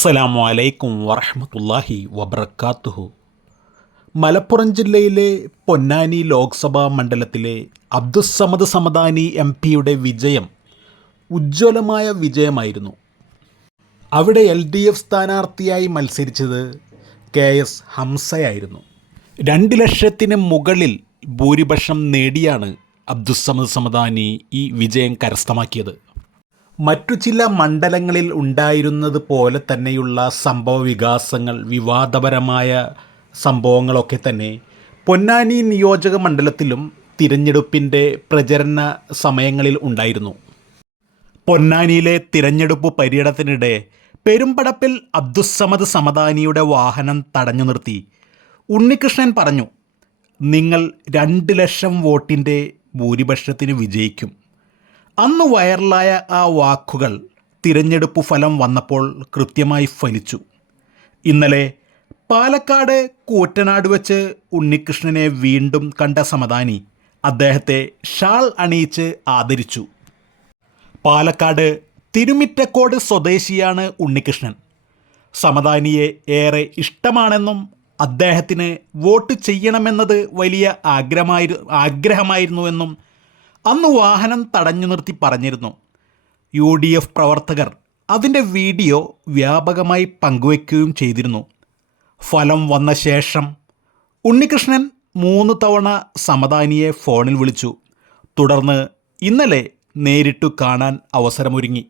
അസ്സലാമു അലൈക്കും വറഹമത്തല്ലാഹി വബർക്കാത്തുഹു മലപ്പുറം ജില്ലയിലെ പൊന്നാനി ലോക്സഭാ മണ്ഡലത്തിലെ അബ്ദുസമദ് സമദാനി എം പിയുടെ വിജയം ഉജ്ജ്വലമായ വിജയമായിരുന്നു. അവിടെ എൽ ഡി എഫ് സ്ഥാനാർത്ഥിയായി മത്സരിച്ചത് കെ എസ് ഹംസയായിരുന്നു. രണ്ട് ലക്ഷത്തിന് മുകളിൽ ഭൂരിപക്ഷം നേടിയാണ് അബ്ദുസമദ് സമദാനി ഈ വിജയം കരസ്ഥമാക്കിയത്. മറ്റു ചില മണ്ഡലങ്ങളിൽ ഉണ്ടായിരുന്നത് പോലെ തന്നെയുള്ള സംഭവ വികാസങ്ങൾ വിവാദപരമായ സംഭവങ്ങളൊക്കെ തന്നെ പൊന്നാനി നിയോജക മണ്ഡലത്തിലും തിരഞ്ഞെടുപ്പിന്റെ പ്രചരണ സമയങ്ങളിൽ ഉണ്ടായിരുന്നു. പൊന്നാനിയിലെ തിരഞ്ഞെടുപ്പ് പര്യടനത്തിനിടെ പെരുമ്പടപ്പിൽ അബ്ദുസമദ് സമദാനിയുടെ വാഹനം തടഞ്ഞു നിർത്തി. ഉണ്ണികൃഷ്ണൻ പറഞ്ഞു നിങ്ങൾ രണ്ട് ലക്ഷം വോട്ടിന്റെ ഭൂരിപക്ഷത്തിന് വിജയിക്കും. അന്ന് വൈറലായ ആ വാക്കുകൾ തിരഞ്ഞെടുപ്പ് ഫലം വന്നപ്പോൾ കൃത്യമായി ഫലിച്ചു. ഇന്നലെ പാലക്കാട് കൂറ്റനാട് വെച്ച് ഉണ്ണികൃഷ്ണനെ വീണ്ടും കണ്ട സമദാനി അദ്ദേഹത്തെ ഷാൾ അണിയിച്ച് ആദരിച്ചു. പാലക്കാട് തിരുമിറ്റക്കോട് സ്വദേശിയാണ് ഉണ്ണികൃഷ്ണൻ. സമദാനിയെ ഏറെ ഇഷ്ടമാണെന്നും അദ്ദേഹത്തിന് വോട്ട് ചെയ്യണമെന്നത് വലിയ ആഗ്രഹമായി ആഗ്രഹമായിരുന്നുവെന്നും അന്ന് വാഹനം തടഞ്ഞു നിർത്തി പറഞ്ഞിരുന്നു. യു ഡി എഫ് പ്രവർത്തകർ അതിന്റെ വീഡിയോ വ്യാപകമായി പങ്കുവയ്ക്കുകയും ചെയ്തിരുന്നു. ഫലം വന്ന ശേഷം ഉണ്ണികൃഷ്ണൻ മൂന്ന് തവണ സമദാനിയെ ഫോണിൽ വിളിച്ചു. തുടർന്ന് ഇന്നലെ നേരിട്ടു കാണാൻ അവസരമൊരുങ്ങി.